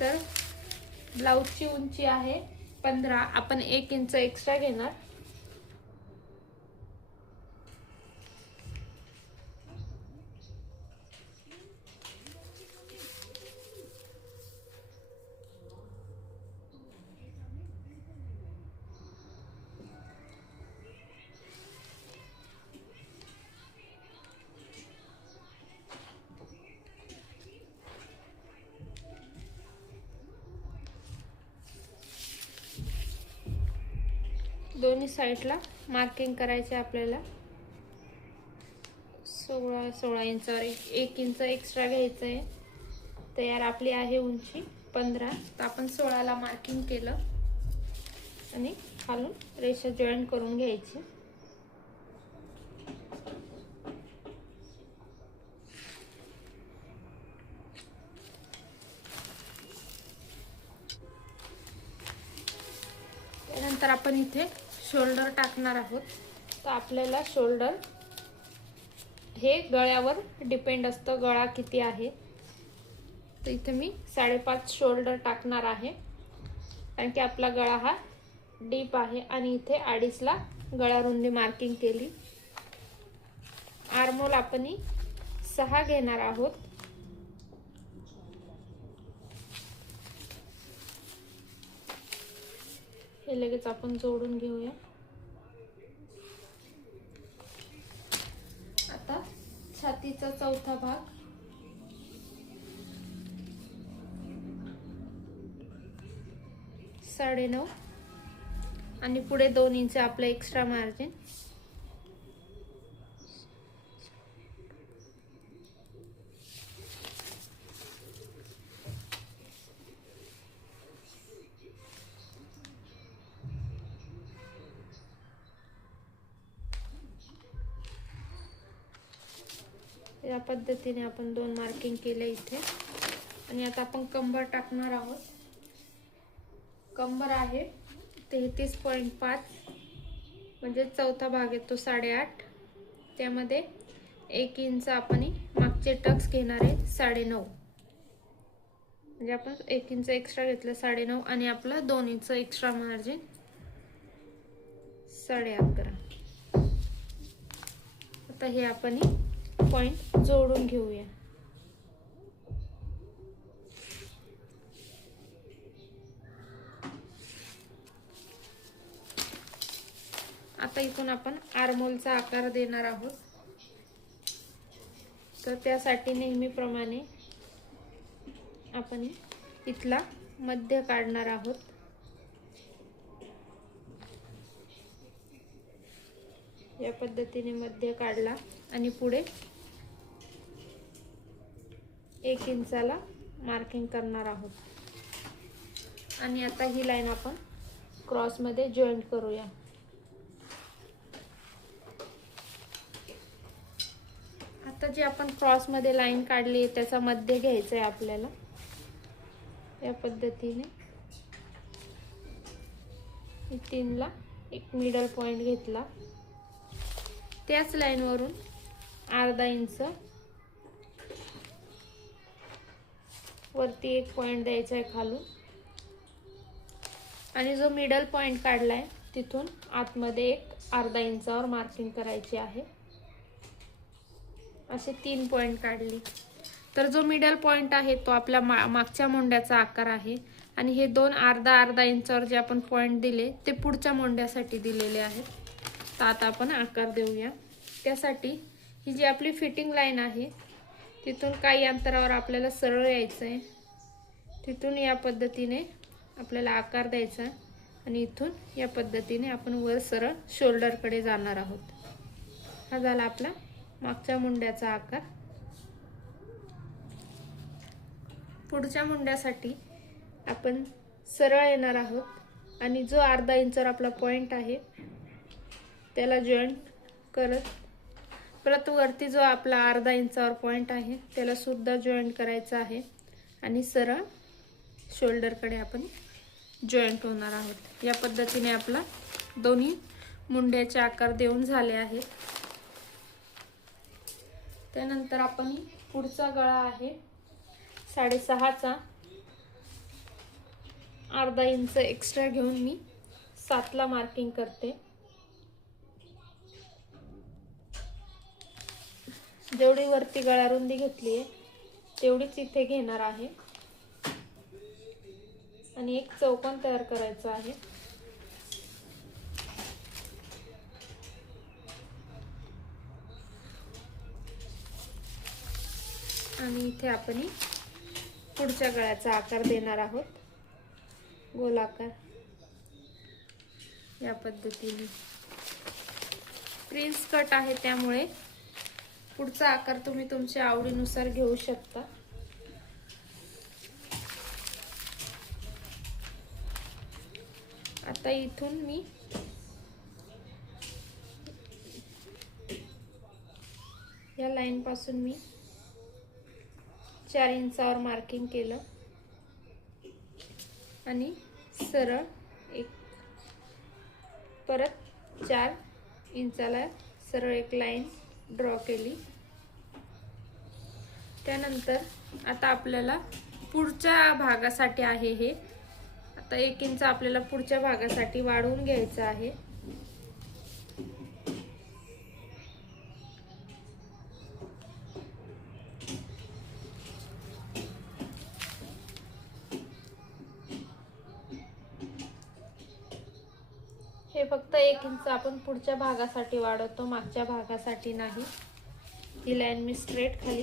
तर ब्लाऊजची उंची आहे 15, आपण 1 इंच एक्स्ट्रा घेणार. दोन्ही साइडला मार्किंग करायचे आपल्याला. 16 इंचावर 1 इंच एक्स्ट्रा घ्यायचं आहे. तयार आपली आहे उंची 15, तर आपण 16ला मार्किंग केलं आणि खालून रेषा जॉईन करून घ्यायची. त्यानंतर आपण इथे शोल्डर टाकणार आहोत. तर आपल्याला शोल्डर हे गळ्यावर डिपेंड असतं, गळा किती आहे. तर इथे मी 5.5 शोल्डर टाकणार आहे, कारण की आपला गळा हा डीप आहे आणि इथे 2.5ला गळा रुंदी मार्किंग केली. आर्महोल आपण 6 घेणार आहोत. हे लगेच आपण जोडून घेऊया. आता छातीचा चौथा भाग, साडे 9 आणि पुढे 2 इंच आपलं एक्स्ट्रा मार्जिन. या पद्धतीने आपण 2 मार्किंग केले इथे. आणि आता आपण कंबर टाकणार आहोत. कंबर आहे 33.5, म्हणजे चौथा भाग येतो 8.5. त्यामध्ये 1 इंच आपण मागचे टक्स घेणार आहे 9.5, म्हणजे आपण 1 इंच एक्स्ट्रा घेतलं 9.5 आणि आपलं 2 इंच एक्स्ट्रा मार्जिन 11.5. आता हे आपण पॉइंट जोडून घेऊया. आता इथून आपण आर्महोलचा आकार देणार आहोत. तर त्यासाठी नेहमीप्रमाणे आपण इथला मध्य काढणार आहोत. या पद्धतीने मध्य काढला आणि पुढे 1 इंचाला मार्किंग करणार आहोत. आणि आता ही लाईन आपण क्रॉस मध्ये जॉईंट करूया. आता जी आपण क्रॉस मध्ये लाईन काढली त्याचा मध्य घ्यायचा आहे आपल्याला. या पद्धतीने 3ला एक मिडल पॉइंट घेतला. त्याच लाईन वरून अर्धा इंच वरती एक पॉइंट द्यायचा आहे खालून. आणि जो मिडल पॉइंट काढलाय तिथून आतमध्ये एक अर्धा इंचावर मार्किंग करायची आहे. असे 3 पॉइंट काढले. तर जो मिडल पॉइंट आहे तो आपल्या मागच्या मोंड्याचा आकार आहे आणि हे 2 अर्धा इंचावर जे आपण पॉइंट दिले ते पुढच्या मोंड्यासाठी दिलेले आहेत. तर आता आपण आकार देऊया. त्यासाठी ही जी आपली फिटिंग लाईन आहे तिथून काही अंतरावर आपल्याला सरळ यायचं आहे. तिथून या पद्धतीने आपल्याला आकार द्यायचा आणि इथून या पद्धतीने आपण वर सरळ शोल्डर कडे जाणार आहोत. हा झाला आपला मागच्या मुंड्याचा आकार. पुढच्या मुंड्यासाठी आपण सरळ येणार आहोत आणि जो अर्धा इंचावर आपला पॉइंट आहे त्याला जॉईंट करत परत वरती जो आपला अर्धा इंचावर पॉइंट आहे त्याला सुद्धा जॉईंट करायचा आहे आणि सरळ शोल्डर कडे आपण जॉईंट होणार आहोत. या पद्धतीने आपला दोन्ही मुंड्याचे आकार देऊन झाले आहेत. त्यानंतर आपण पुढचा गळा आहे 6.5चा. अर्धा इंच एक्स्ट्रा घेऊन मी 7 ला मार्किंग करते. जेवढी वरती गळा रुंदी घेतली आहे तेवढीच इथे घेणार आहे आणि एक चौकोन तयार करायचा आहे. आणि इथे आपण पुढच्या गळ्याचा आकार देणार आहोत, गोलाकार. या पद्धतीने प्रिन्स कट आहे त्यामुळे पुढचा आकार तुम्ही तुमच्या आवडीनुसार घेऊ शकता. आता इथून मी या लाईन पासून मी 4 इंचावर मार्किंग केलं आणि सरळ एक परत 4 इंचाला सरळ एक लाईन ड्रॉ केली. त्यानंतर आता आपल्याला पुढच्या भागासाठी आहे हे, आता 1 इंच आपल्याला पुढच्या भागासाठी वाढवून घ्यायचं आहे. हे फक्त 1 इंच आपण पुढच्या भागासाठी वाढवतो, मागच्या भागासाठी नाही. ही लाईन मी स्ट्रेट खाली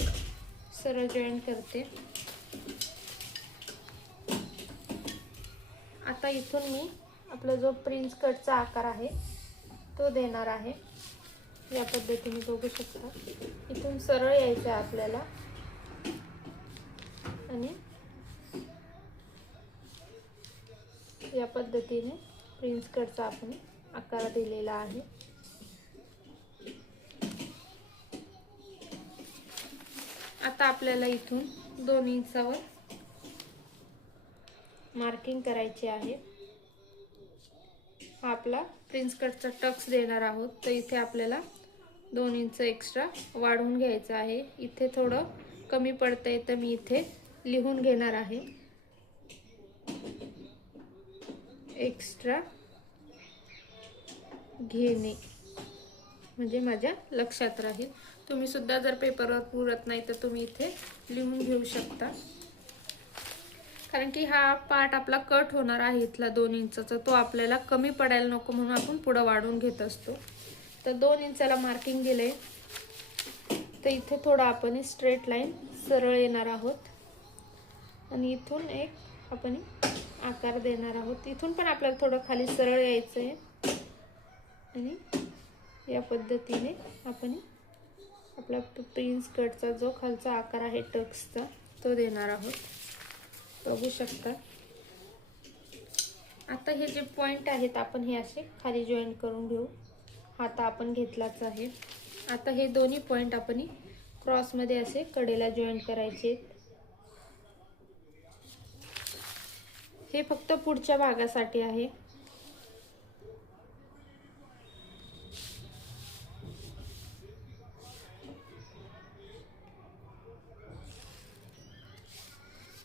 सरळ जॉईन करते. आता इथून मी आपला जो प्रिन्स कटचा आकार आहे तो देणार आहे. या पद्धतीने बघू शकता. इथून सरळ यायचं आहे आपल्याला आणि या पद्धतीने प्रिन्स कटचा आपण आकार दिलेला आहे. आता आपल्याला इथून 2 इंचावर मार्किंग करायची आहे. हा आपला प्रिन्स कटचा टक्स देणार आहोत, तर इथे आपल्याला 2 इंच एक्स्ट्रा वाढवून घ्यायचं आहे. इथे थोडं कमी पडतंय तर मी इथे लिहून घेणार आहे. एक्स्ट्रा घेणे म्हणजे माझ्या लक्षात राहील. तुम्ही सुद्धा जर पेपरवर पुरत नाही तर तुम्ही इथे लिहून घेऊ शकता, कारण की हा पार्ट आपला कट होणार आहे इथला 2 इंचचा, तो आपल्याला कमी पडायला नको म्हणून आपण पुढे वाढवून घेत असतो. तर 2 इंचाला मार्किंग दिले तर इथे थोडं आपण स्ट्रेट लाईन सरळ येणार आहोत आणि इथून एक आपण आकार देणार आहोत. इथून पण आपल्याला थोडं खाली सरळ यायचं आहे आणि या पद्धतीने आपण आपला प्रिन्स कटचा जो खालचा आकार आहे टक्सचा तो देणार आहोत. बघू शकता. आता हे जे पॉइंट आहेत आपण हे असे खाली जॉईन करून घेऊ. हात आपण घेतलाच आहे. आता हे दोन्ही पॉइंट आपण क्रॉस मध्ये असे कडेला जॉईन करायचे. हे फक्त पुढच्या भागासाठी आहे.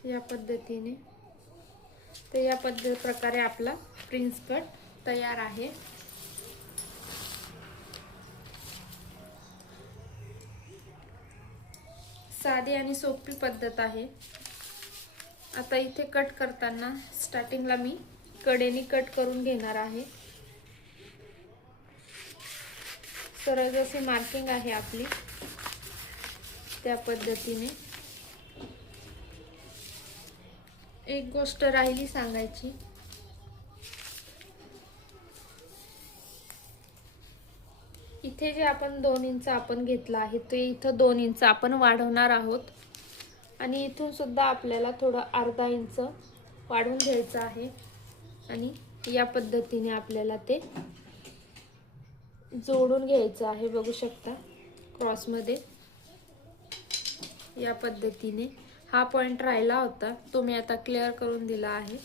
या पद्धतीने. तर या प्रकारे आपला प्रिन्स कट तयार आहे. साधी आणि सोपी पद्धत आहे. आता इथे कट करताना स्टार्टिंगला मी कडेने कट करून घेणार आहे. सरळ जशी मार्किंग आहे आपली त्या पद्धतीने. एक गोष्ट राहिली सांगायची, इथे जे आपण 2 इंच आपण घेतला आहे ते इथं 2 इंच आपण वाढवणार आहोत आणि इथून सुद्धा आपल्याला थोडं अर्धा इंच वाढवून घ्यायचं आहे आणि या पद्धतीने आपल्याला ते जोडून घ्यायचं आहे. बघू शकता क्रॉस मध्ये या पद्धतीने. हा पॉइंट राहिला होता तो मी आता क्लिअर करून दिला आहे.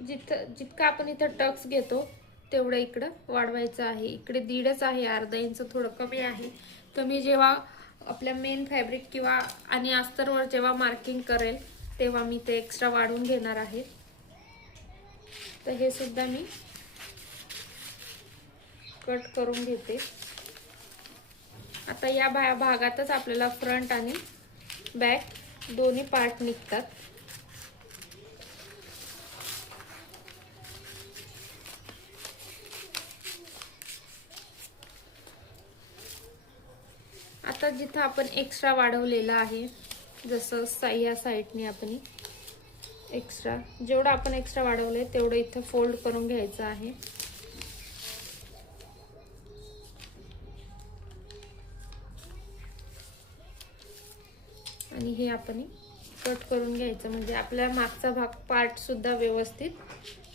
जितका आपण इथं टक्स घेतो तेवढं इकडं वाढवायचं आहे. इकडे 1.5 आहे, अर्धा इंच थोडं कमी आहे. तर मी जेव्हा आपल्या मेन फॅब्रिक किंवा आणि अस्तरवर जेव्हा मार्किंग करेल तेव्हा मी ते एक्स्ट्रा वाढवून घेणार आहे. तर हे सुद्धा मी कट करून घेते. आता या भागातच आपल्याला फ्रंट आणि बॅक दोन्ही पार्ट निघतात. आता जिथं आपण एक्स्ट्रा वाढवलेलं आहे, जसं या साईडने आपण एक्स्ट्रा जेवढं आपण एक्स्ट्रा वाढवलंय तेवढं इथं फोल्ड करून घ्यायचं आहे. आणि हे आपण कट करून घ्यायचं, म्हणजे आपल्या मागचा भाग पार्ट सुद्धा व्यवस्थित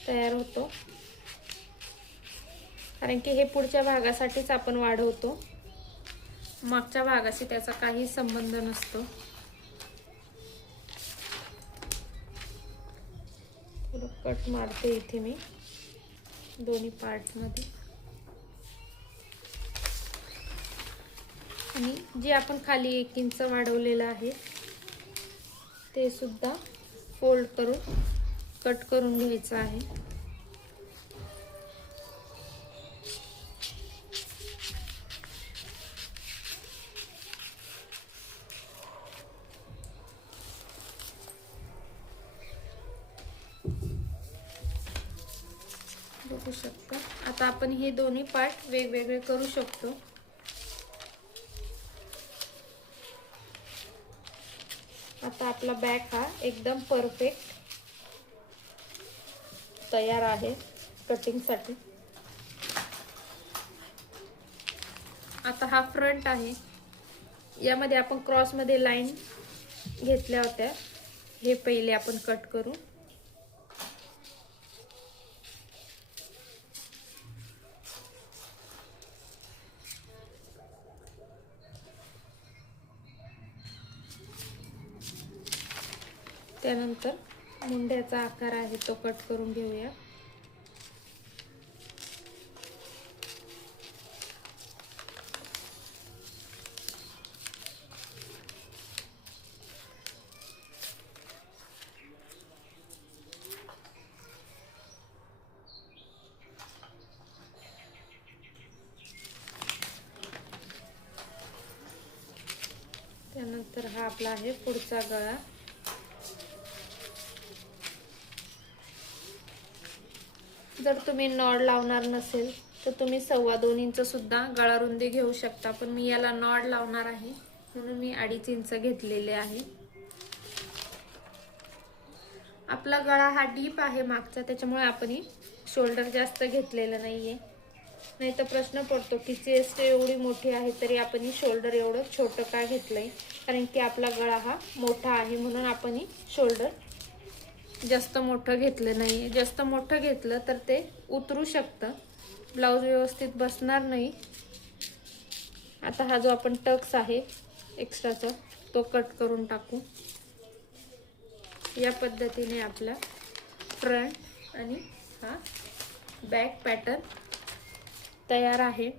तयार होतो. कारण की हे पुढच्या भागासाठीच आपण वाढवतो, मागच्या भागाशी त्याचा काही संबंध नसतो. थोडं कट मारते इथे मी दोन्ही पार्ट मध्ये. आणि जे आपण खाली 1 इंच वाढवलेलं आहे ते सुद्धा फोल्ड करून कट करून घ्यायचं आहे. बघू शकता. आता आपण हे दोन्ही पार्ट वेगवेगळे करू शकतो. आता आपला बॅक हा एकदम परफेक्ट तयार आहे कटिंग साठी. आता हा फ्रंट आहे, यामध्ये आपण क्रॉस मध्ये लाईन घेतल्या होत्या, हे पहिले आपण कट करू. त्यानंतर मुंड्याचा आकार आहे तो कट करून घेऊया. त्यानंतर हा आपला आहे पुढचा गळा. जर तुम्ही नॉड लावणार नसेल तर तुम्ही 2.25 इंच सुद्धा गळा रुंदी घेऊ शकता, पण मी याला नॉड लावणार आहे म्हणून मी 2.5 इंच घेतलेले आहे. आपला गळा हा डीप आहे मागचा, त्याच्यामुळे आपण शोल्डर जास्त घेतलेलं नाहीये. नाही तर प्रश्न पडतो की चेस्ट एवढी मोठी आहे तरी आपण शोल्डर एवढं छोटं का घेतलंय. कारण की आपला गळा हा मोठा आहे म्हणून आपण शोल्डर जास्त मोठं घेतलं नाही. जास्त मोठं घेतलं तर ते उतरू शकतं, ब्लाऊज व्यवस्थित बसणार नाही. आता हा जो आपण टक्स आहे एक्स्ट्राचा तो कट करून टाकू. या पद्धतीने आपला फ्रंट आणि हा बॅक पॅटर्न तयार आहे.